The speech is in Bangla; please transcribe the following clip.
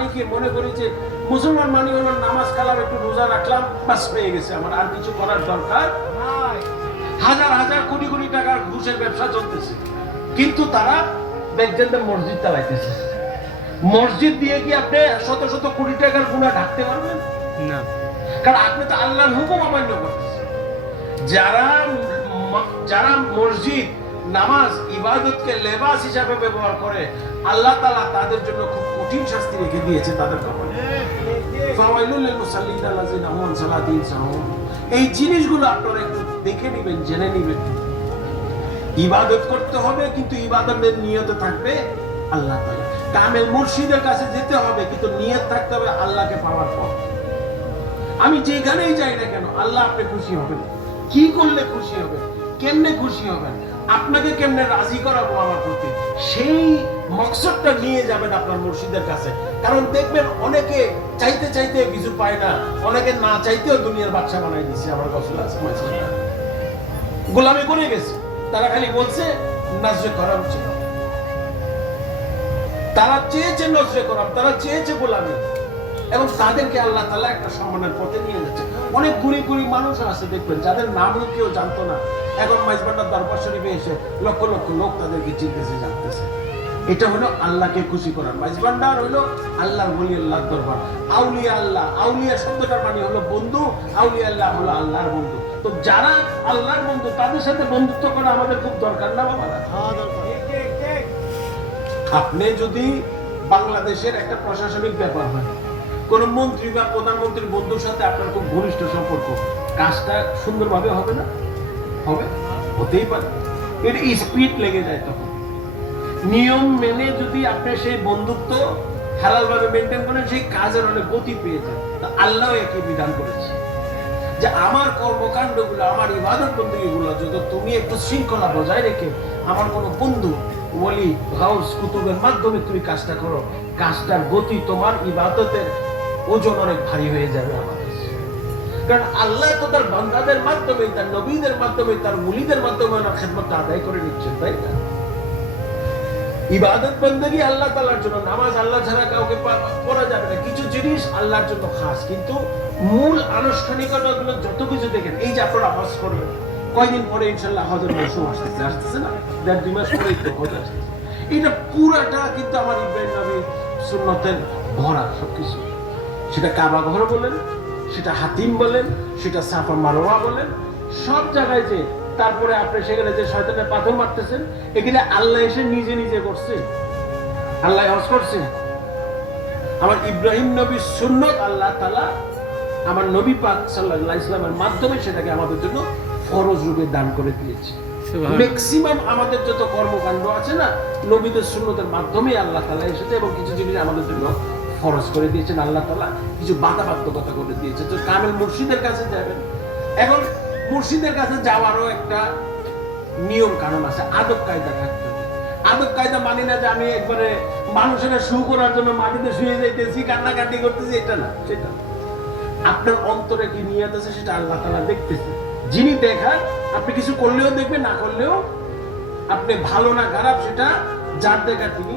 অনেকে মনে করি যে মুসলমান মানে হলো নামাজ কালাম একটু রোজা রাখলাম বাস হয়ে গেছে আমার। আর কিছু করার দরকার হাজার হাজার কোটি কোটি টাকার ঘুষের ব্যবসা চলতেছে। কিন্তু তারা দেখছেন মসজিদ চালাইতেছে। মসজিদ দিয়ে কি আপনি শত শত কোটি টাকার গুণা ঢাকতে পারবেন? না। কারণ আপনি তো আল্লাহর হুকুম অমান্য করতেছেন। যারা যারা মসজিদ নামাজ, ইবাদতকে লেবাস হিসাবে ব্যবহার করে আল্লাহ তাআলা তাদের জন্য খুব কঠিন শাস্তি রেখে দিয়েছে তাদের এই জিনিসগুলো আপনারা একটু দেখে জেনে ইবাদত করতে হবে, কিন্তু ইবাদতের নিয়ত থাকবে আল্লাহ কামেল মুর্শিদের কাছে যেতে হবে, কিন্তু নিয়ত থাকতে হবে আল্লাহকে পাওয়ার পর। আমি যেখানেই যাই না কেন, আল্লাহ আপনি খুশি হবেন। কি করলে খুশি হবেন? কেমনে খুশি হবেন? আপনাকে কেমনে রাজি করাবো আমার প্রতি? সেই মকসদটা নিয়ে যাবেন আপনার মুর্শিদের কাছে। কারণ দেখবেন অনেকে চাইতে চাইতে কিছু পায় না, অনেকে না চাইতেও দুনিয়ার বাচ্চা বানাই দিচ্ছে আমার গসল আছে। গোলামি করে গেছে। তারা খালি বলছে, নাজরে করা উচিত তারা চেয়েছে নজরে করাম তারা চেয়েছে গোলামি। এবং তাদেরকে আল্লাহ তালা একটা সম্মানের পথে নিয়ে যাচ্ছে। অনেক গরিব গরিব মানুষ আছে, দেখবেন, যাদের নামও কেউ জানতো না। এখন মাইজবান্ডার দরবার শরীফে এসে লক্ষ লক্ষ লোক তাদেরকে চিনতেছে, জানতেছে। এটা হলো আল্লাহকে খুশি করার। মাইজবান্ডার হলো আল্লাহর বলি, আল্লাহর দরবার। আউলিয়া আল্লাহ। আউলিয়া শব্দটার মানে হলো বন্ধু, আউলিয়া আল্লাহ হলো আল্লাহর বন্ধু। তো যারা আল্লাহর বন্ধু, তাদের সাথে বন্ধুত্ব করা আমাদের খুব দরকার না বাবা আপনি যদি বাংলাদেশের একটা প্রশাসনিক ব্যাপার হয় কোন মন্ত্রী বা প্রধানমন্ত্রীর বন্ধুর সাথে আপনার খুব ঘনিষ্ঠ সম্পর্ক। কাজটা সুন্দরভাবে হবে না? হবে? হতেই পারে। এর স্পিড লেগে যায় তখন। নিয়ম মেনে যদি আপনি সেই বন্ধুত্ব হালালভাবে মেনটেন করেন, সেই কাজের অনেক গতি পেয়ে যান। তা আল্লাহ একই বিধান করেছে। যে আমার কর্মকাণ্ডগুলো, আমার ইবাদত বন্দীগুলো যদি তুমি একটু শৃঙ্খলা বজায় রেখে আমার কোনো বন্ধু বলি গাউস কুতুবের মাধ্যমে তুমি কাজটা করো, কাজটার গতি তোমার ইবাদতের ওজন অনেক ভারী হয়ে যাবে কাছে। কারণ আল্লাহ তো তার বান্দাদের মাধ্যমে, তার নবীদের মাধ্যমে, তার মুলিদের মাধ্যমে ওনার খেদমতটা আদায় করে নিচ্ছেন, তাই না? ইবাদত বন্দী আল্লাহ তাআলার জন্য, নামাজ আল্লাহ ছাড়া কাউকে পড়া যাবে না। কিছু জিনিস আল্লাহর জন্য খাস, কিন্তু মূল আনুষ্ঠানিকতাগুলো যত কিছু দেখেন, এই যে আপনারা হজ করবেন কয়দিন পরে ইনশাল্লাহ হজের মৌসুম আসতেছে আসতেছে না? দেড় দুই মাস পরেই তো হজ আসতেছে। এটা পুরাটা কিন্তু আমার ইব্রাহিম নবী সুন্নতের ভরা সবকিছু। সেটা কাবা ঘর বলেন সেটা হাতিম বলেন সেটা সাফা মারোয়া বলেন সব জায়গায় যে তারপরে আপনি সেখানে যে শয়তানের পাথর মারতেছেন এখানে আল্লাহ এসে নিজে নিজে করছে। আল্লাহ হজ করছে। আমার ইব্রাহিম নবীর সুন্নত আল্লাহ তালা আমার নবী পাক সাল্লাহ ইসলামের মাধ্যমে সেটাকে আমাদের জন্য ফরজ রূপে দান করে দিয়েছে। ম্যাক্সিমাম আমাদের যত কর্মকাণ্ড আছে না নবীদের সুন্নতের মাধ্যমে আল্লাহ তালা এসেছে এবং কিছু জিনিস আমাদের জন্য ফরজ করে দিয়েছেন আল্লাহ তালা কিছু বাধা বাধ্যকতা করে দিয়েছে তো কামেল মুর্শিদের কাছে যাবেন। এখন মুর্শিদের কাছে যাওয়ারও একটা নিয়ম কানুন আছে, আদব কায়দা থাকতে আদব কায়দা মানি না যে আমি একবারে মানুষের শু করার জন্য মাটিতে শুয়ে যাইতেছি, কান্নাকাটি করতেছি, এটা না, সেটা আপনার অন্তরে কি নিয়ত আছে সেটা আল্লাহ তালা দেখতেছে। যিনি দেখার, আপনি কিছু করলেও দেখবেন, না করলেও আপনি ভালো না খারাপ, সেটা যার দেখা তিনি